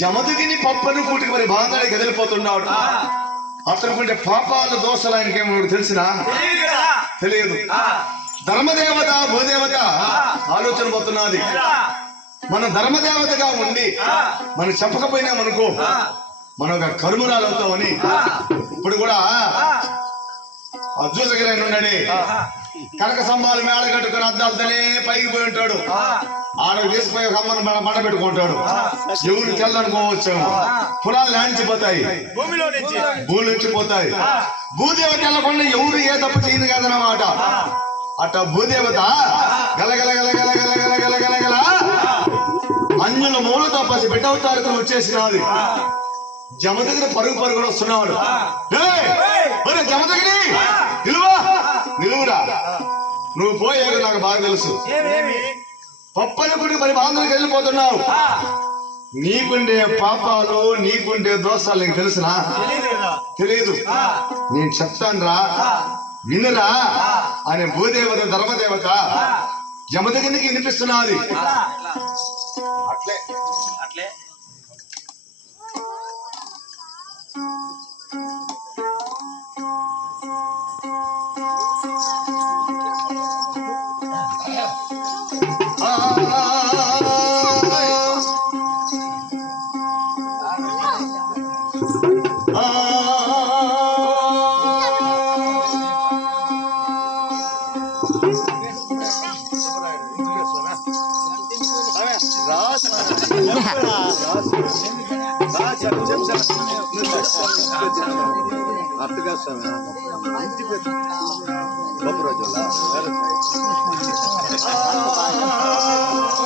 జమదగిని పప్పను కూటికి మరి బాగా కదిలిపోతున్నాడు. అతనుకుంటే పాపాల దోషాలు ఆయనకేమో తెలిసినా తెలియదు ధర్మదేవత భూదేవత ఆలోచన పోతున్నది. మన ధర్మదేవతగా ఉండి మనం చెప్పకపోయినా మనకు మనం ఒక కర్మరాలు అవుతామని ఇప్పుడు కూడా జూసగిరైన ఉన్నాడే. కనక సంబాలు మేడ కట్టుకుని అద్దాలు తనే పైకి పోయి ఉంటాడు. ఆడ వేసిపోయి ఒక అమ్మను మన మండ పెట్టుకుంటాడు. ఎవరు తెల్లనుకోవచ్చు పురాలు తెల్లనుకోవచ్చేమో భూమిలో నుంచి. భూమి నుంచి పోతాయి. భూదేవ తెల్లకుండా ఎవరు ఏ తప్పు చేయను కదనమాట అట్ట భూదేవత గలగల గలగల గలగల గలగల గల అన్యుల మూల తపసి బిడ్డవతారకులు వచ్చేసినది. జమ దగ్గర పరుగు పరుగులు వస్తున్నాడు. జమ దగ్గర నువ్వు పోయాక నాకు బాగా తెలుసు. పప్పని గుడి మరి బాంధవులకు వెళ్ళిపోతున్నావు. నీకుండే పాపాలు నీకుండే దోషాలు నీకు తెలుసునా? తెలియదు నేను చెప్తాను రా వినురా. అనే భూదేవత ధర్మదేవత యమదగిరికి వినిపిస్తున్నది అట్లే. అట్లే.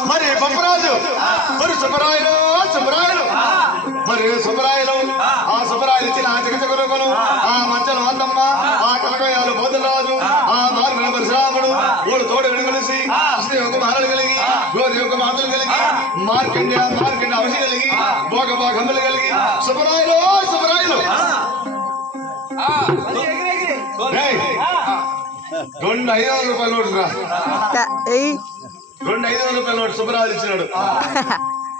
మరి బొప్పరాజు మరి సుబ్బరాయలు సుబ్బరాయలు మరి సుబ్బరాయలు ఆ సుబ్బరాయలు ఇచ్చిన ఆ జగత గురువును ఆ కలిగి భోగ భోగములు కలిగి ఏయ్, రెండు ఐదు వందల రూపాయల నోటు రా రెండు ఐదు వందల రూపాయల నోటు సుబ్బరాజు ఇచ్చినాడు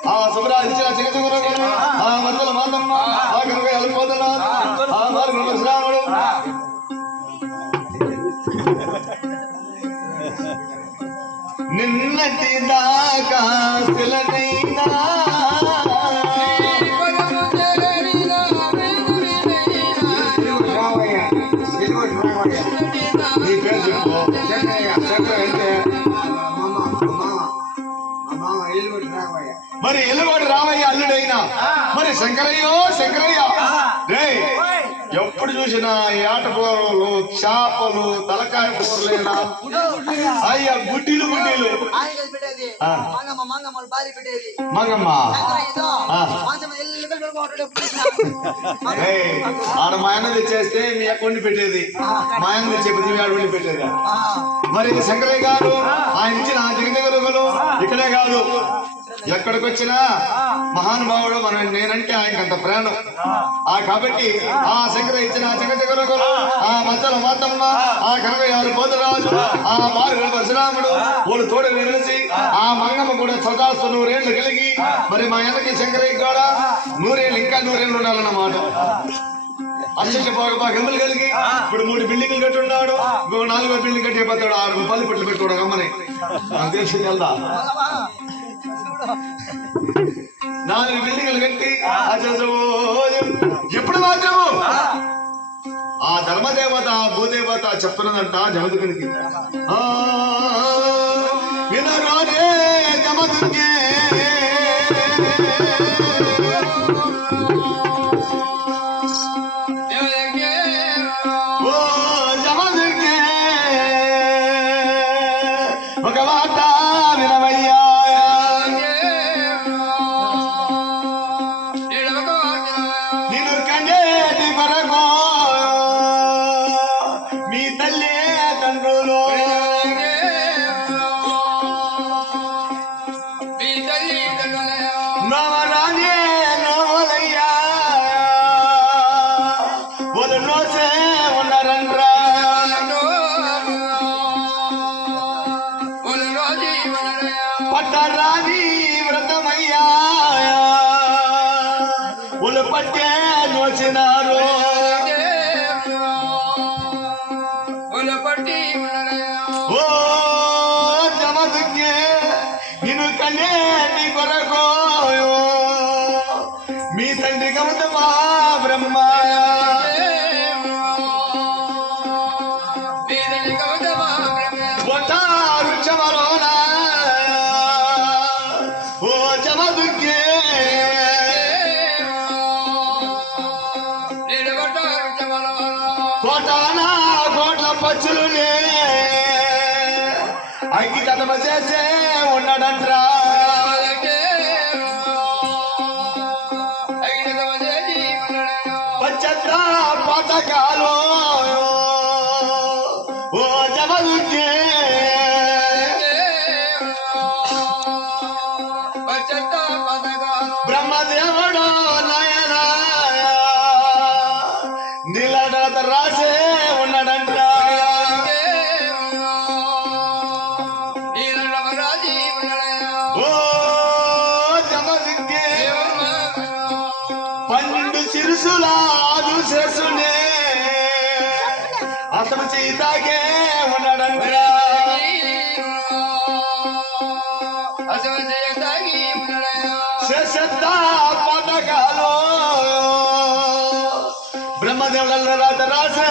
ఆ సుబ్బరాజు ఇచ్చిన గురువును ఆ మంచల మాతమ్మ ఆ కనకయాలు బోధన ఆ మార్గ పరశురాముడు నిన్నటి దాకా శిలనైనా నీ పేరు చెప్పు. చక్ర అంటే? మరి ఎల్లువాడు రామయ్య అల్లుడైనా. మరి శంకరయ్యో శంకరయ్య. రేయ్ ఎప్పుడు చూసినా ఏట చేపలు తలకాయ అయ్యా గుడ్డీలు గుడ్డీలు. మంగమ్మ ఆడ మా చేస్తే మీ అకౌంట్ పెట్టేది. మా అన్నది చెప్పేది మీ పెట్టేది. మరి శంకరయ్య గారు ఆయన ఇచ్చిన జగన్ ఇక్కడే కాదు. ఎక్కడికి వచ్చినా మహానుభావుడు మన నేనంటే ఆయనకి అంత ప్రాణం. ఆ కాబట్టి ఆ శంకరయ్య ఇచ్చిన గురువులు ఆ మధ్యల మాతమ్మ ఆ కనకయ్యారు పోతరాజు ఆ మారు పరశురాముడు వాళ్ళు తోడు నిలిచి ఆ మంగమ్మ కూడా చదాస్తు నూరేళ్ళు కలిగి మరి మా వెనక శంకరయ్య కూడా నూరేళ్ళు ఇంకా నూరేళ్ళు ఉండాలన్నమాట. అచ్చంటి బాగా బాగా గెమ్మలు కలిగి ఇప్పుడు మూడు బిల్డింగ్లు కట్టి ఉన్నాడు ఇంకో నాలుగో బిల్డింగ్ కట్టి పోతాడు ఆరు పల్లి పెట్లు పెట్టుకోడు గమ్మని. నాకు వెళ్దా. నాలుగు బిల్డింగ్లు కట్టి ఎప్పుడు మాత్రము ఆ. ధర్మదేవత భూదేవత చెప్తున్నదంట జమదుకునికి వినరానే జమదుకే ಪಟ್ಟ ನೋಚಿನಾರೋ అంకితమ చేసే ఉన్నాడంట్రా. పచ్చత్ర పథకాలు సిరుసులాదు శేషునే అతను చీతాగే ఉన్నాడంట్రా శేషత్త పథకాలు బ్రహ్మదేవుల రాత రాసే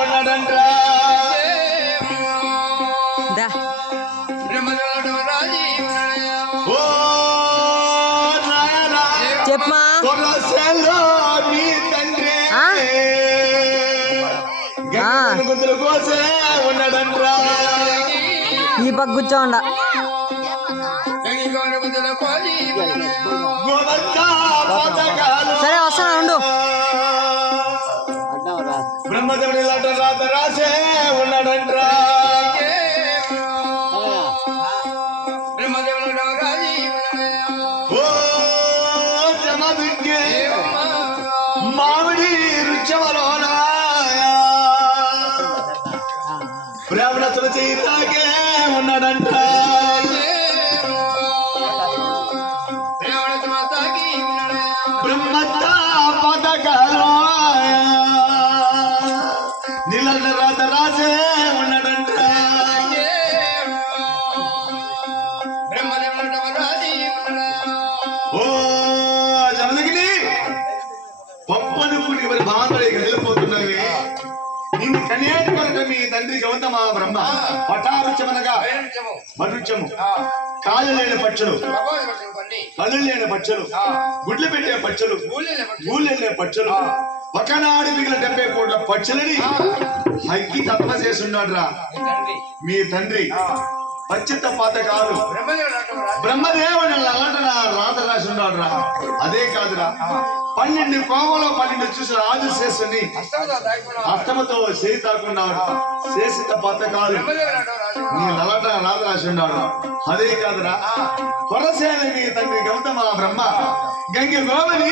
ఉన్నాడంట్రా. దా. ఓ నాయనా తండ్రి. గుంతుల కోసే ఉన్నాడంట్రా. ఈ పక్క కూర్చోండా. గోవంత పథకాలు సరే వస్తాను ఉండు. బ్రహ్మదేవుడి రాసే ఉన్నాడంట్రా. బ్రహ్మత్త పథకాలు నీళ్ళ రాత రాసే ఉన్నాడంట ఓ జమదగిరి పప్పని పుడికి మరి బాధపడి వెళ్ళిపోతున్నవి? నిన్ను కనేటి మీ తండ్రి గౌతమ బ్రహ్మ. పటారుచమనగా మరుచము. కాళ్ళు లేని పక్షులు కళ్ళు లేని పక్షులు గుడ్లు పెట్టే పక్షులు గూళ్ళెళ్ళే పక్షులు ఒకనాడు మిగిలిన డెబ్బై కోట్ల పక్షులని హక్కి తత్వ చేస్తున్నాడు రా మీ తండ్రి. పచ్చిత పాతకాలు. బ్రహ్మదేవుని లలటన రాత రాసి ఉన్నాడు రా అదే కాదురా. పన్నెండు కోవలో పన్నెండు చూసి రాజు శేషుని అష్టమతో చేయి తాకున్నాడు శేషిత పథకాలు నీ లలట రాత రాసి ఉన్నాడు అదే కాదురా. కొరసేన మీ తండ్రి గౌతమ బ్రహ్మ. గంగి గోమని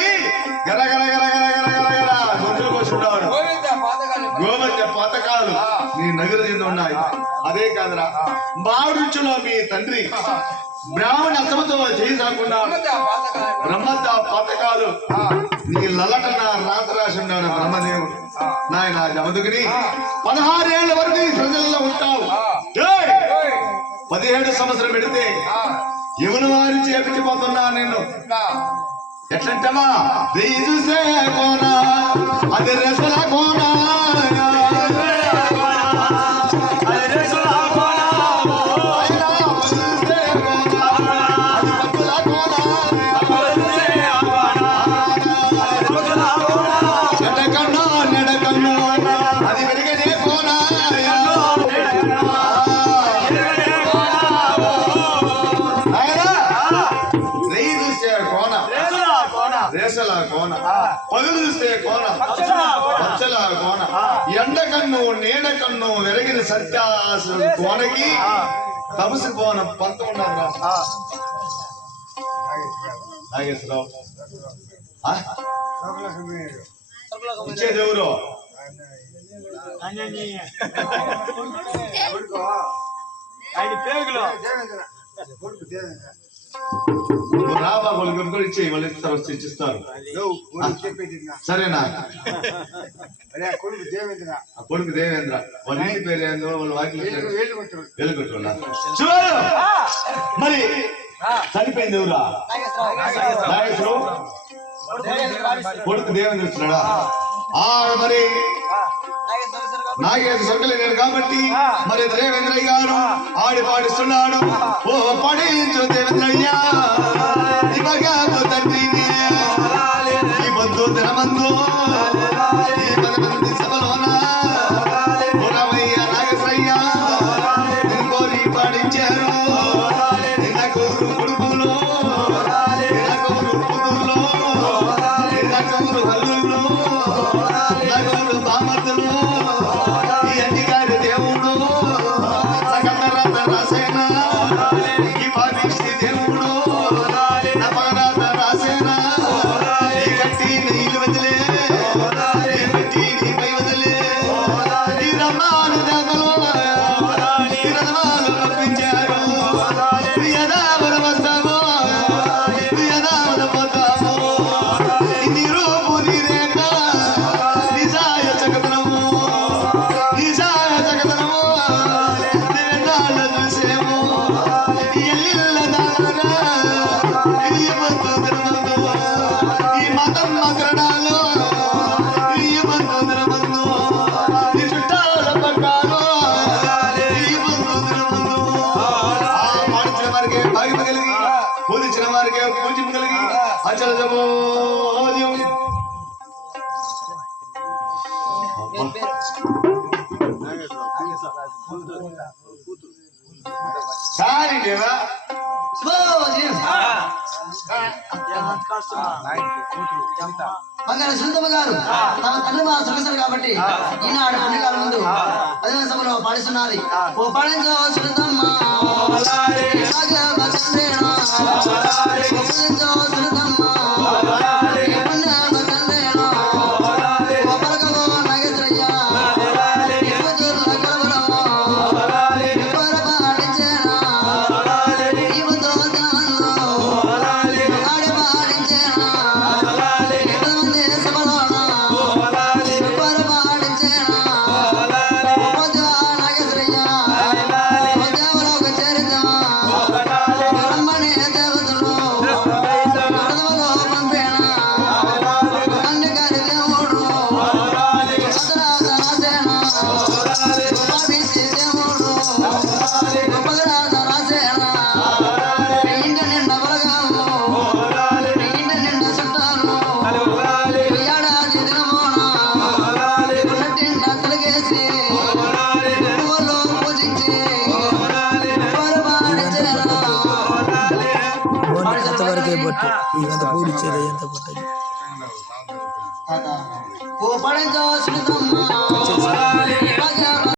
గర గర గర గర గర గర గర గొంతులు కోసున్నాడు గోమత్య పథకాలు నీ నగర చెంది ఉన్నాయి. అదే కాదురా. మారుచులో మీ తండ్రి. బ్రాహ్మణ అసమతో చేయి తాకుండా బ్రహ్మత పథకాలు నీ లలటన రాత రాసి ఉన్నాడు బ్రహ్మదేవుడు. నాయన జమదుకుని. పదహారేళ్ళ వరకు ఈ ప్రజల్లో ఉంటావు! పదిహేడు సంవత్సరం పెడితే ఎవరు వారి చేపించిపోతున్నా నేను ఎట్లంటమా వెయ్యి చూసే కోన? అది రెసల కోన? ఎండ కన్ను నీడ కన్ను వెరగిన సత్యాసు కోనకి తపసు కోన పంత ఉన్నారు నాగేశ్వరరావు. ఆ? ఇచ్చేది ఎవరు ఆయన పేగులో నువ్వు రా బాబు ఇచ్చేయి వాళ్ళు ఇస్తారు వస్తే ఇచ్చిస్తారు సరేనా? కొడుకు దేవేంద్ర. ఆ కొడుకు దేవేంద్ర. వాళ్ళ పేరు ఏందో వాకి మరి చనిపోయింది ఎవరా? నాగేశ్వరం కొడుకు దేవేంద్ర ఇచ్చినాడా మరి నాగేశ సొక్కలేడు కాబట్టి మరి దేవేంద్రయ్య గారు ఆడి పాడిస్తున్నాడు. ఓ పడించు దేవేంద్రయ్య వచ్చిన వారికి పూజం కలిగి? అచల గారు తల్లి మా కాబట్టి ఈనాడు పుణ్యకాలం ముందు పదివేల సమయంలో పాడిస్తున్నది ఓ పాడించ